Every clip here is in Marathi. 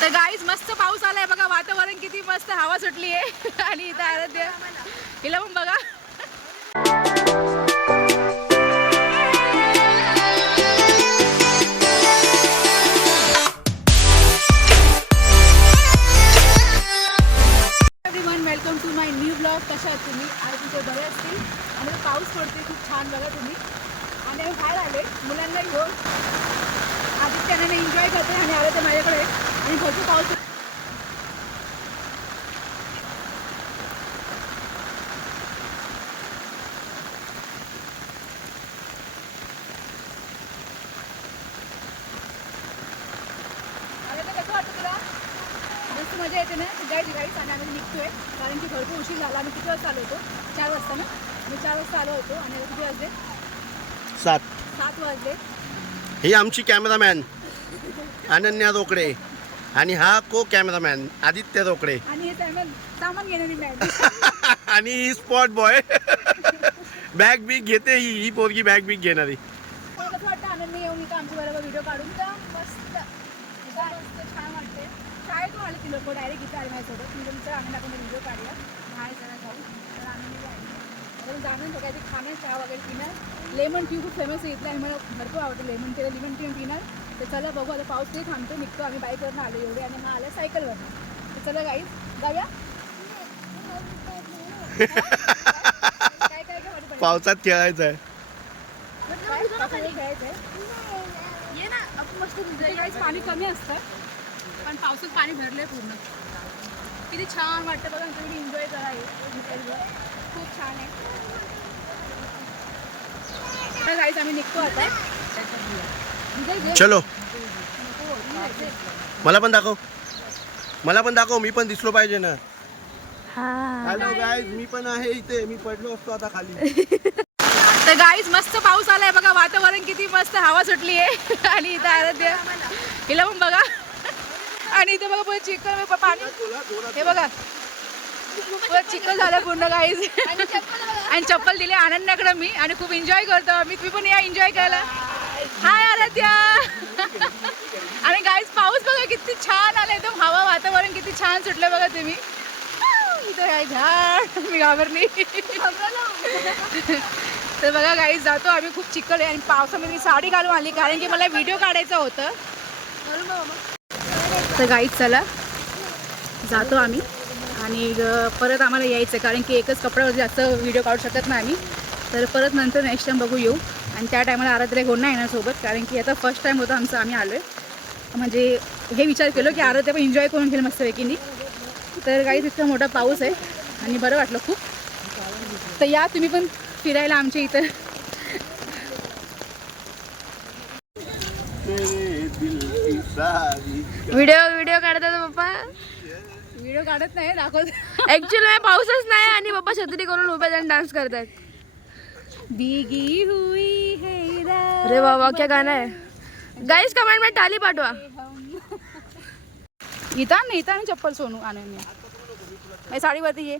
तर गाईज मस्त पाऊस आलाय बघा वातावरण किती मस्त हवा सुटली आहे आणि इथं आराध्य हिला पण बघा. Everyone welcome to my new blog कशा आहात तुम्ही? आज तुमचे बरे असतील. आणि पाऊस पडते खूप छान बघा तुम्ही. आणि आम्ही बाहेर आले मुलांना घेऊन. आदित्याने एन्जॉय करते आणि आले ते माझ्याकडे. आणि भरपूर पाऊस मजा येते ना? गाईड गाईड्स आणि आम्ही निघतोय. कारण की भरपूर उशीर झाला. आम्ही किती वाजता आलो होतो? चार वाजता ना? मी चार वाजता आलो होतो आणि किती वाजले? सात. सात वाजले. ही आमची कॅमेरामॅन अनन्या रोकडे आणि हा को कॅमेरामॅन आदित्य रोकडे आणि हे स्पॉट बॉय बॅग बिग घेते ही ही पोरगी बॅग बिग घेणारी. खाणं चहा वगैरे पिणार. लेमन टी खूप फेमस आहे. इथलं आणि मला भरपूर आवडतं लेमन टी लेमन टी पिणार तर चला बघू आता पाऊस ते थांबतो. निघतो आम्ही बाईकवरनं आलो एवढे आणि हा आला सायकलवरनं तर चला गाईज जाऊया. काय काय? पावसात खेळायचं आहे? ये ना आपण मस्त काहीच पाणी कमी असतं पण पावसात पाणी भरलंय पूर्ण. किती छान वाटतं बघा तुम्ही एन्जॉय करा हे. खूप छान आहे. आम्ही निघतो आता. चलो. मला पण दाखव. मला पण दाखव मी पण दिसलो पाहिजे ना. हॅलो गाय मी पण आहे इथे. मी पडलो असतो आता खाली. तर गाईज मस्त पाऊस आलाय बघा. वातावरण किती मस्त हवा सुटली आहे. आणि इथं आराध्य हिला पण बघा. आणि इथे बघा प- पाणी. हे बघा. पुढे चिखल झालं पूर्ण गाईज आणि चप्पल दिली आनंदाकडे मी आणि खूप एन्जॉय करतो. मी तुम्ही पण या एन्जॉय करायला. हाय आराध्या. आणि गाईज पाऊस बघा किती छान आलं. एकदम हवा वातावरण किती छान सुटलं बघा तुम्ही. इथं काय झाड. मी घाबरली. तर बघा गाईज जातो आम्ही खूप चिकल आहे आणि पावसामध्ये मी साडी घालून आली कारण की मला व्हिडिओ काढायचा होतं. तर गाईज चला. जातो आम्ही. आणि परत आम्हाला यायचं कारण की एकच कपड्यावर जास्त व्हिडिओ काढू शकत नाही आम्ही. तर परत नंतर नेक्स्ट टाइम बघू येऊ. आणि त्या टायमाला आराध्या घेऊन नाही येणार सोबत. कारण की आता फर्स्ट टाइम होतं आमचं आम्ही आलो आहे म्हणजे हे विचार केलो की आराध्या पण एन्जॉय करून घेईल मस्तपैकीनी तर काही तितका मोठा पाऊस आहे. आणि बरं वाटलं खूप. तर या तुम्ही पण फिरायला आमच्या इथं. व्हिडिओ व्हिडिओ काढतात पप्पा. व्हिडिओ काढत नाही दाखवत ऍक्च्युअली पाऊसच नाही आणि पप्पा छत्री करून उभे जाऊन डान्स करतात भीगी हुई है अरे बाबा क्या गाणं आहे. गाईज कमेंटमध्ये टाली पाठवा. इथं नाही इथं चप्पल सोनू अनन्या. माझी साडीवरती ये.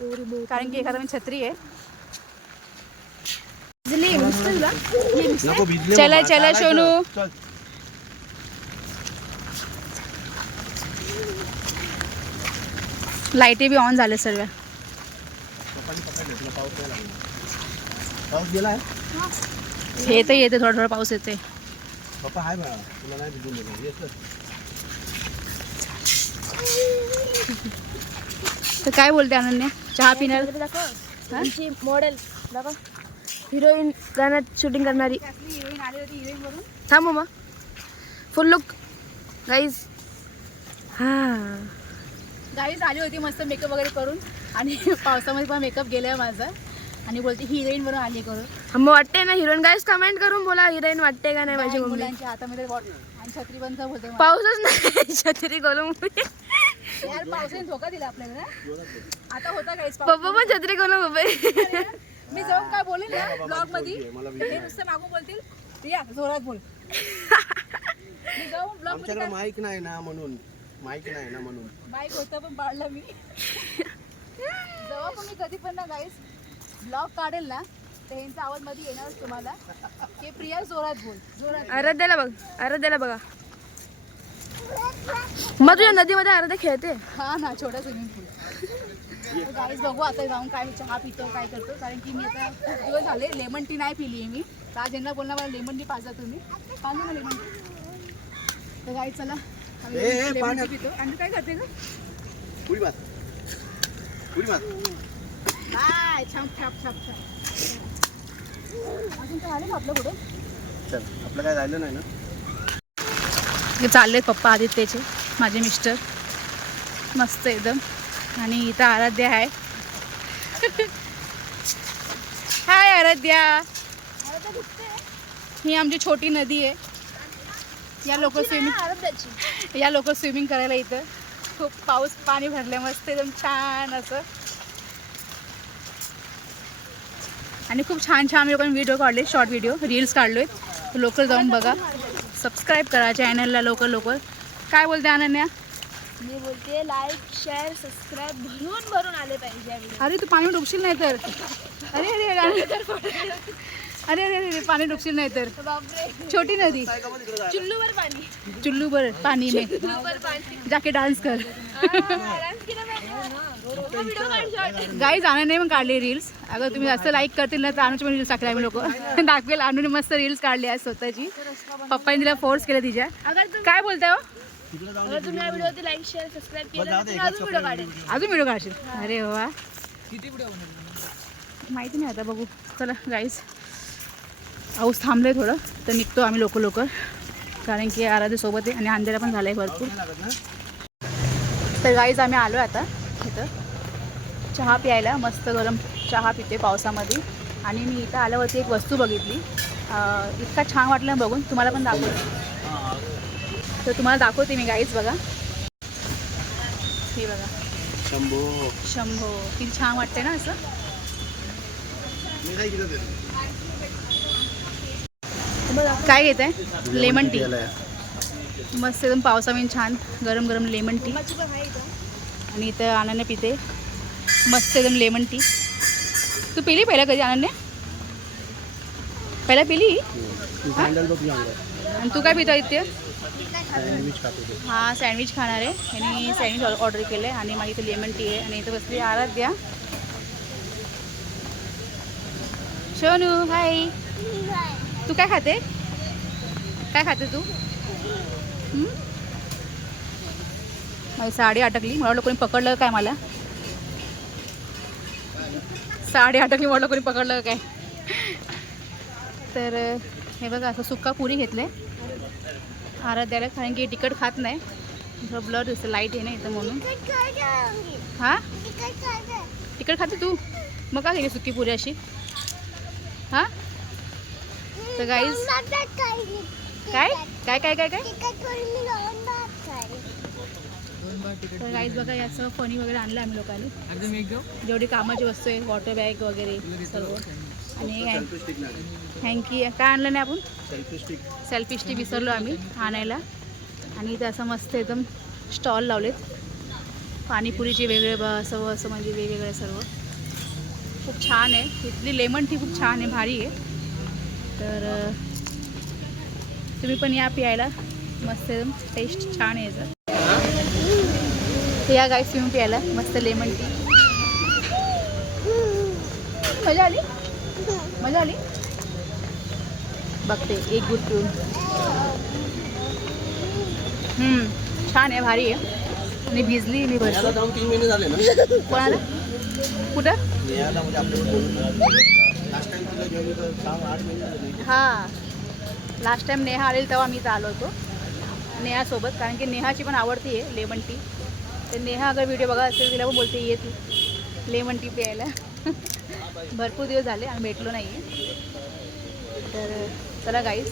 कारण की एखादा मी छत्री आहे. चला, बाबा, चला. सोनू. लाईटी बी ऑन झाले सर्व येते येते थोडा थोडा पाऊस येते. तर काय बोलते अनन्या? चहा पिणार? मॉडेल हिरोईन गाण्यात शूटिंग करणारी हिरोईन आली होती हिरोईन वरून थांब मग फुल लुक गाईज हा. गाईच आली होती मस्त मेकअप वगैरे करून आणि पावसामध्ये पण मेकअप गेलाय माझा. आणि बोलते हिरोईन वरून आली करून मग वाटते ना हिरोईन गाईज कमेंट करून बोला हिरोईन वाटते का नाही माझी मुलांच्या हातामध्ये बॉटल आणि छत्री बंद बोलते. पाऊसच नाही. छत्री करून यार पावसाने धोका दिला आपल्याला. ना आता होता काहीच पप्पा पण छत्री करून उभे मी जाऊन काय बोलेल ना ब्लॉगमध्ये हे नुसतं मागून बोलतील. प्रिया जोरात बोल. मी जाऊन ब्लॉगमध्ये आमच्याकडे माईक नाही ना म्हणून. माईक नाही ना म्हणून. बाईक होतं पण पाडलं मी. जेव्हा पण मी कधी पण ना गाईस ब्लॉग काढेल ना तर ह्यांचा आवाजमध्ये येणारच तुम्हाला. की प्रिया जोरात बोल जोरात आराध्याला बघ आराध्याला बघा. मग तुझ्या नदीमध्ये अर्धा खेळते? हा ना छोटा स्विमिंग पूल गाईज बघू आता जाऊन काय चहा पितो काय करतो. कारण की मी आता खूप दिवस झाले लेमन टी नाही पिली आहे मी. तर आज यांना बोलणार मला लेमन टी पाजा तुम्ही. पाजा ना लेमन टी तर गाई चला. आम्ही ए, ए, lemon tea पाण्यात. पितो आणि काय करते ग? उडी मार उडी मार बाय छाप छाप छाप छाप. अजून काय आलं का आपलं पुढे चल आपलं काय राहिलं नाही ना? हे चाललेत पप्पा आदित्यचे माझे मिस्टर. मस्त एकदम. आणि इथं आराध्या आहे. हाय आराध्या. ही आमची छोटी नदी आहे. या लोक स्विमिंग या लोक स्विमिंग करायला इथं. खूप पाऊस पाणी भरले मस्त एकदम छान असं. आणि खूप छान छान आम्ही लोकांनी व्हिडिओ काढले शॉर्ट व्हिडिओ रील्स काढलोय. लोकल जाऊन बघा. सबस्क्राईब करा चॅनलला लोकल लोकल काय बोलते अनन्या? मी बोलते लाईक शेअर सबस्क्राईब भरून भरून आले पाहिजे. अरे तू पाणी डुबशील नाही तर अरे अरे. अरे अरे अरे पाणी डुबशील नाही तर. छोटी नदी. चुल्लूवर पाणी. चुल्लू बर पाणी में चुल्लूवर पाणी. जाके डान्स कर. काढ गाईज आनंदने पण काढले रील्स अगर तुम्ही जास्त लाईक करतील ना तर अनुचे पण रील्स टाकले आम्ही लोक. दाखवेल अनुने मस्त रील्स काढले आज स्वतःची. पप्पाने तिला फोर्स केलं तिच्या. काय बोलताय हो? अजून व्हिडिओ काढशील? अरे वा. माहिती नाही आता बघू. चला गाईज पाऊस थांबले थोडं तर निघतो आम्ही लोक लोक कारण की आराध्य सोबत आहे आणि अंधेरा पण झाला आहे भरपूर. तर गाईज आम्ही आलो आता इथं. चहा प्यायला मस्त गरम चहा पिते पावसामध्ये. आणि मी इथं आल्यावरती एक वस्तू बघितली. इतका छान वाटलं बघून. तुम्हाला पण दाखवते. तर तुम्हाला दाखवते मी गाईज बघा. हे बघा. शंभो. शंभो. किती छान वाटते ना असं. मी काय घेत आहे लेमन टी. मस्त एकदम पावसामध्ये छान गरम गरम लेमन टी आणि इथं आनंदने पिते. मस्त एकदम लेमन टी तू पिली पहिला कधी आनंदने? पहिला पिली? चांगलं आणि तू काय पितो इथे. हा सँडविच खाणार आहे. यांनी सँडविच ऑर्डर केलं आहे आणि माझी इथे लेमन टी आहे. आणि इथं बसली आराध्या. शोनू हाय तू काय खाते? काय खाते तू? माझी साडी अटकली. मला कोणी पकडलं काय मला? साडी अटकली म्हटलं कोणी पकडलं काय? तर हे बघा असं सुक्का पुरी घेतलं आहे आराध्याला कारण की तिखट खात नाही. थोडं ब्लर दिसतं लाइट आहे नाही इथं म्हणून. हा? तिखट खाते तू? मग का गेली सुकी पुरी अशी? हा? तर गाईज काय? काय काय काय काय? तर गाईज बघा याचं फणी वगैरे आणलं आम्ही लोकांनी. जेवढी कामाची वस्तू आहे वॉटर बॅग वगैरे सर्व. आणि हँकी काय आणलं नाही आपण? सेल्फी स्टिक विसरलो आम्ही आणायला. आणि इथे असं मस्त एकदम स्टॉल लावलेत. पाणीपुरीचे वेगळे ब असं असं म्हणजे वेगवेगळे सर्व. खूप छान आहे. इथली लेमन टी खूप छान आहे भारी आहे. तर तुम्ही पण या प्यायला. मस्त टेस्ट छान आहे याचं. तर या गाय तुम्ही प्यायला. मस्त लेमन टी मजा आली? मजा आली? बघते एक गुड पिऊन. हम्म, छान आहे भारी आहे. आणि भिजली मी भरपूर. कोणाला? कुठं? हां. लास्ट टाईम नेहा आलेल तेव्हा मी आलो होतो. नेहासोबत कारण की नेहाची पण आवडती आहे लेमन टी. तर नेहा अगर व्हिडिओ बघा असेल तिला पण बोलते ये तू लेमन टी प्यायला. भरपूर दिवस झाले आम्ही भेटलो नाही आहे तर चला गाईज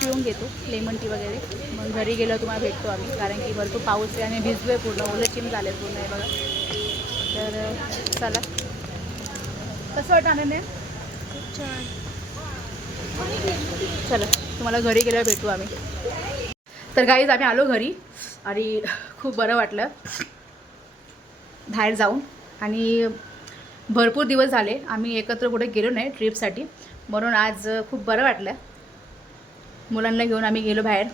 पिऊन घेतो लेमन टी वगैरे. मग घरी गेलो तुम्हाला भेटतो आम्ही. कारण की भरपूर पाऊस आहे आणि भिजलो आहे पूर्ण ओलं चिम झालं आहे पूर्ण हे बघा. तर चला. कसं वाटतं आनंद आहे? चला तुम्हाला घरी गेल्यावर भेटू आम्ही. तर गाईज आम्ही आलो घरी आणि खूप बरं वाटलं. बाहेर जाऊन. आणि भरपूर दिवस झाले आम्ही एकत्र कुठे गेलो नाही ट्रिपसाठी म्हणून आज खूप बरं वाटलं. मुलांना घेऊन आम्ही गेलो बाहेर.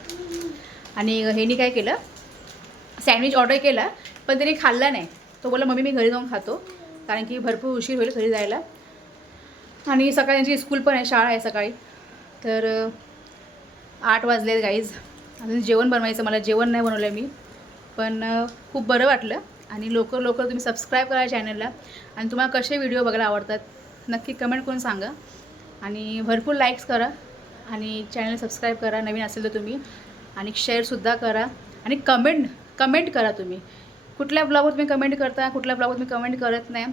आणि ह्यानी काय केलं? सँडविच ऑर्डर केला पण त्याने खाल्ला नाही. तो बोला मम्मी मी घरी जाऊन खातो. कारण की भरपूर उशीर होईल घरी जायला. आणि सकाळी त्यांची स्कूल पण आहे शाळा आहे सकाळी. तर आठ वाजले गाईज अजून जेवण बनवायचं मला जेवण नाही बनवलं मी. पण खूप बरं वाटलं. आणि लवकर लवकर तुम्ही सबस्क्राईब करा चॅनलला आणि तुम्हाला कसे व्हिडिओ बघायला आवडतात नक्की कमेंट करून सांगा. आणि भरपूर लाईक्स करा. आणि चॅनल सबस्क्राईब करा नवीन असेल तर तुम्ही. आणि शेअरसुद्धा करा. आणि कमेंट कमेंट करा तुम्ही. कुठल्या ब्लॉगवर तुम्ही कमेंट करता कुठल्या ब्लॉगवर तुम्ही कमेंट करत नाही.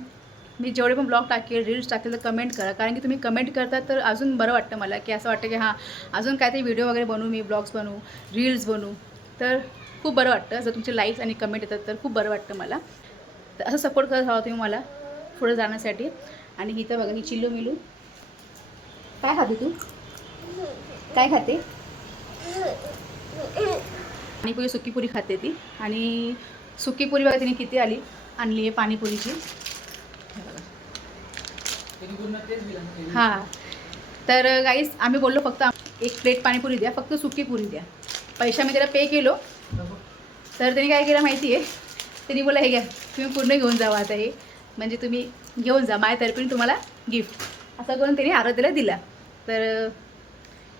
मी जेवढे पण ब्लॉग टाकेल रील्स टाकेल तर कमेंट करा. कारण की तुम्ही कमेंट करता तर अजून बरं वाटतं मला. की असं वाटतं की हां अजून काहीतरी व्हिडिओ वगैरे बनवू मी ब्लॉग्स बनवू रील्स बनवू. तर खूप बरं वाटतं. जर तुमचे लाईक्स आणि कमेंट येतात तर खूप बरं वाटतं मला. तर असं सपोर्ट करत राहा तुम्ही मला पुढे जाण्यासाठी. आणि इथं बघा ही चिल्लू मिलू. काय खाते तू? काय खाते? पाणीपुरी सुकीपुरी खाते ती. आणि सुकीपुरी बघा तिने किती आली? आणली आहे पाणीपुरीची. हां. तर गाईस आम्ही बोललो फक्त एक प्लेट पाणीपुरी द्या फक्त सुकी पुरी द्या. पैसा मी त्याला पे केलो. तर त्यांनी काय केलं माहिती आहे त्यांनी बोला हे घ्या तुम्ही पूर्ण घेऊन जावा आता हे. म्हणजे तुम्ही घेऊन जा माझ्यातर्फे तुम्हाला गिफ्ट असं करून त्यांनी आराध्याला दिला. तर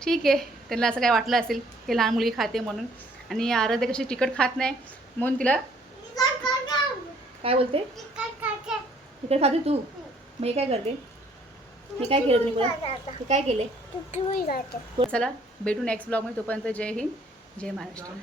ठीक आहे. त्यांना असं काय वाटलं असेल की लहान मुलगी खाते म्हणून. आणि आराध्या कशी तिखट खात नाही म्हणून तिला काय बोलते? तिखट खाते. तू? मग हे काय करते? हे काय केलं तुम्ही परत? हे काय केले चला भेटू नेक्स्ट ब्लॉगमध्ये तोपर्यंत जय हिंद जय महाराष्ट्र.